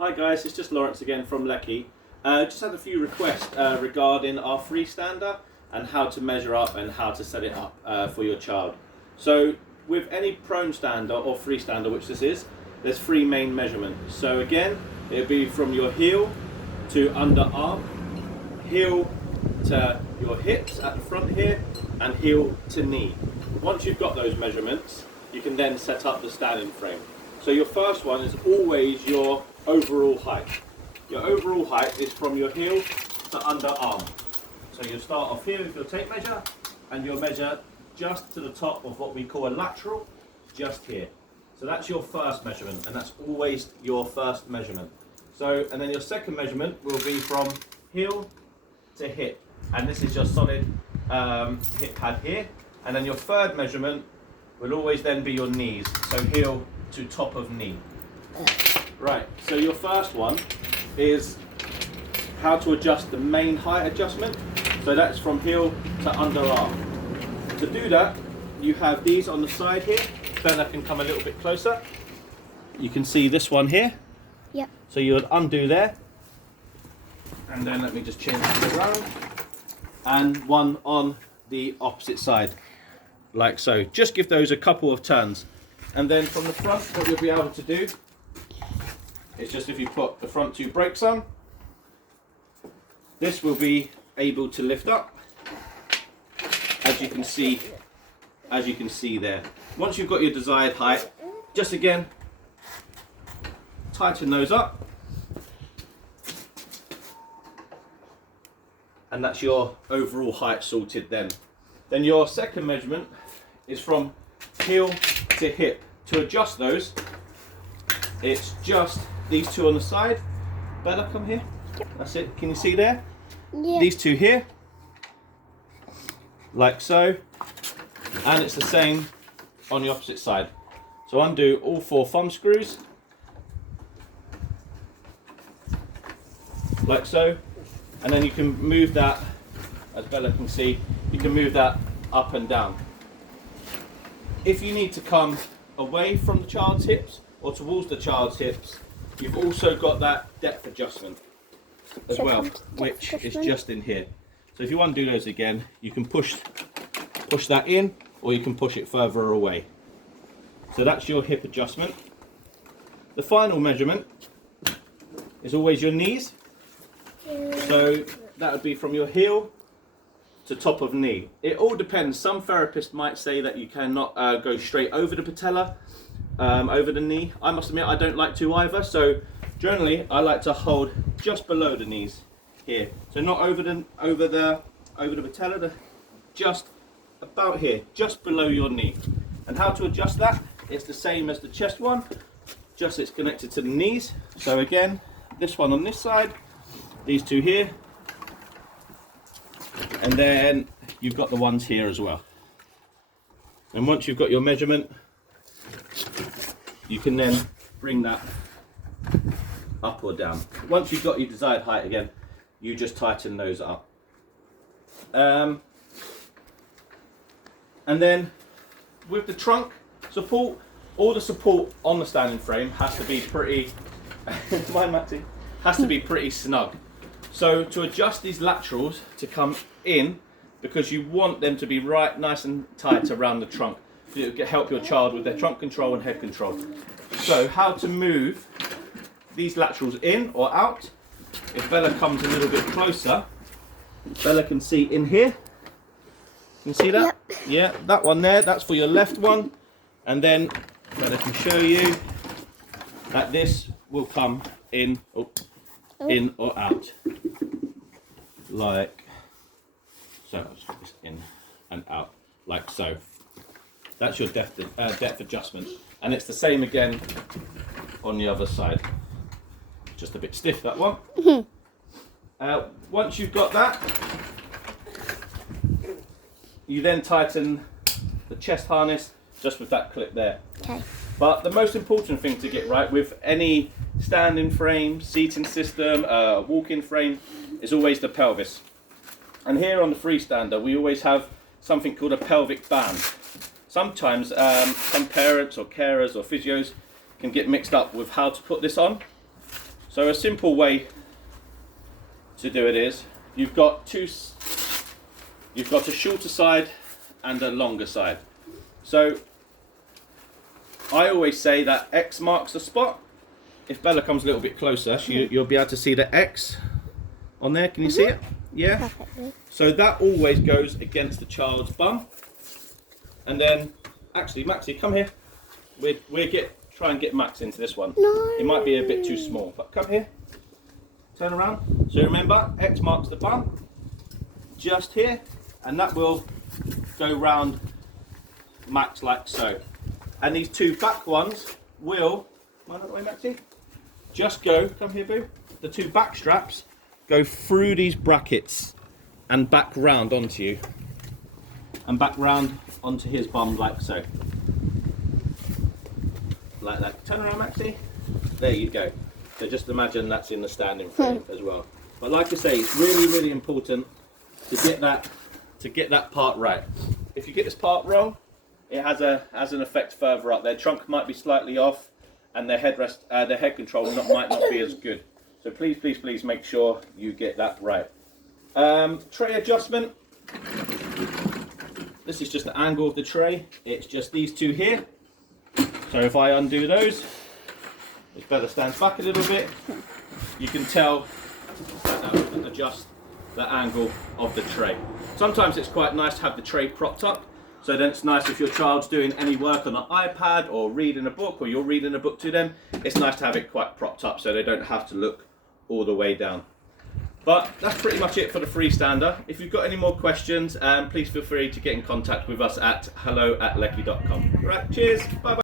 Hi guys, it's just Lawrence again from Leckey. Just had a few requests regarding our freestander and how to measure up and how to set it up for your child. So with any prone stander or freestander, which this is, there's three main measurements. So again, it'll be from your heel to underarm, heel to your hips at the front here, and heel to knee. Once you've got those measurements, you can then set up the standing frame. So your first one is always your overall height. Your overall height is from your heel to underarm. So you'll start off here with your tape measure, and you'll measure just to the top of what we call a lateral, just here. So that's your first measurement, and that's always your first measurement. So, and then your second measurement will be from heel to hip, and this is your solid hip pad here. And then your third measurement will always then be your knees, so heel to top of knee. Right, so your first one is how to adjust the main height adjustment. So that's from heel to underarm. To do that, you have these on the side here. Bella can come a little bit closer. You can see this one here. Yep. So you would undo there. And then let me just change it around. And one on the opposite side, like so. Just give those a couple of turns. And then from the front, what you'll be able to do is just if you put the front two brakes on, this will be able to lift up, as you can see there. Once you've got your desired height, just again tighten those up, and that's your overall height sorted then. Then your second measurement is from heel to hip. To adjust those, it's just these two on the side. Bella, come here. That's it. Can you see there? Yeah. These two here, like so. And it's the same on the opposite side. So undo all four thumb screws, like so. And then you can move that, as Bella can see, you can move that up and down. If you need to come away from the child's hips or towards the child's hips, you've also got that depth adjustment as well, which is just in here. So if you want to do those again, you can push that in, or you can push it further away. So that's your hip adjustment. The final measurement is always your knees. So that would be from your heel to top of knee. It all depends. Some therapists might say that you cannot go straight over the patella, over the knee. I must admit I don't like to either. So generally I like to hold just below the knees here. So not over the patella, just about here, just below your knee. And how to adjust that? It's the same as the chest one, just it's connected to the knees. So again, this one on this side, these two here, and then you've got the ones here as well. And once you've got your measurement, you can then bring that up or down. Once you've got your desired height again, you just tighten those up. And then with the trunk support, all the support on the standing frame has to be pretty has to be pretty snug. So to adjust these laterals to come in, because you want them to be right nice and tight around the trunk, it will help your child with their trunk control and head control. So how to move these laterals in or out? If Bella comes a little bit closer, Bella can see in here. Can you see that? Yep. Yeah, that one there, that's for your left one. And then Bella can show you that this will come in, in or out, like so. Just in and out, like so. That's your depth adjustment, and it's the same again on the other side. Just a bit stiff, that one. Once you've got that, you then tighten the chest harness just with that clip there. Okay. But the most important thing to get right with any standing frame, seating system, walk-in frame, is always the pelvis. And here on the freestander, we always have something called a pelvic band. Sometimes some parents or carers or physios can get mixed up with how to put this on. So a simple way to do it is you've got a shorter side and a longer side. So I always say that X marks the spot. If Bella comes a little bit closer, you'll be able to see the X on there. Can you see it? Yeah. Perfectly. So that always goes against the child's bum. And then, actually, Maxie, come here. Try and get Max into this one. No. It might be a bit too small, but come here. Turn around. So remember, X marks the bum, just here, and that will go round Max like so. And these two back ones will, mind that way, Maxie? Just go, come here, boo. The two back straps go through these brackets and back round onto you. And back round onto his bum like so. Like that. Turn around, Maxie. There you go. So just imagine that's in the standing frame as well. But like I say, it's really, really important to get that part right. If you get this part wrong, it has an effect further up. Their trunk might be slightly off, and their head control might not be as good. So please, please, please make sure you get that right. Tray adjustment. This is just the angle of the tray. It's just these two here. So if I undo those, if Bella stands back a little bit, you can tell that will adjust the angle of the tray. Sometimes it's quite nice to have the tray propped up. So then it's nice if your child's doing any work on an iPad or reading a book, or you're reading a book to them, it's nice to have it quite propped up so they don't have to look all the way down. But that's pretty much it for the Freestander. If you've got any more questions, please feel free to get in contact with us at hello@leckey.com. Right, cheers, bye bye.